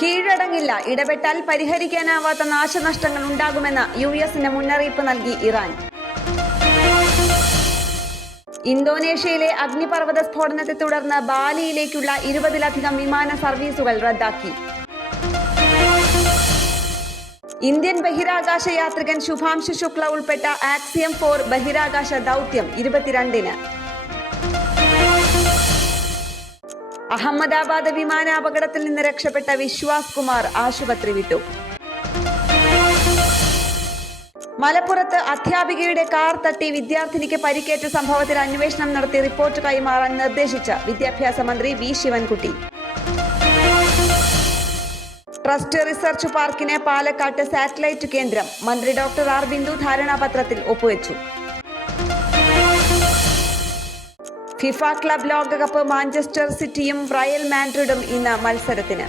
കീഴടങ്ങില്ല, ഇടപെട്ടാൽ പരിഹരിക്കാനാവാത്ത നാശനഷ്ടങ്ങൾ ഉണ്ടാകുമെന്ന് US മുന്നറിയിപ്പ് നൽകി ഇറാൻ. ഇന്തോനേഷ്യയിലെ അഗ്നിപർവ്വത സ്ഫോടനത്തെ തുടർന്ന് ബാലിയിലേക്കുള്ള 20-ലധികം വിമാന സർവീസുകൾ റദ്ദാക്കി. ഇന്ത്യൻ ബഹിരാകാശ യാത്രികൻ ശുഭാംശു ശുക്ല ഉൾപ്പെട്ട ആക്സിയം 4 ബഹിരാകാശ ദൗത്യം 22-ന്. അഹമ്മദാബാദ് വിമാനാപകടത്തിൽ നിന്ന് രക്ഷപ്പെട്ട വിശ്വാസ് കുമാർ ആശുപത്രി വിട്ടു. മലപ്പുറത്ത് അധ്യാപികയുടെ കാർ തട്ടി വിദ്യാർത്ഥിനിക്ക് പരിക്കേറ്റ സംഭവത്തിൽ അന്വേഷണം നടത്തി റിപ്പോർട്ട് കൈമാറാൻ നിർദ്ദേശിച്ച വിദ്യാഭ്യാസ മന്ത്രി വി ശിവൻകുട്ടി. ട്രസ്റ്റ് റിസർച്ച് പാർക്കിന് പാലക്കാട്ട് സാറ്റലൈറ്റ് കേന്ദ്രം മന്ത്രി ഡോക്ടർ ആർ ബിന്ദു ധാരണാപത്രത്തിൽ ഒപ്പുവെച്ചു. ഫിഫ ക്ലബ് ലോകകപ്പ് മാഞ്ചസ്റ്റർ സിറ്റിയും റയൽ മാഡ്രിഡും ഇന്ന് മത്സരത്തിന്.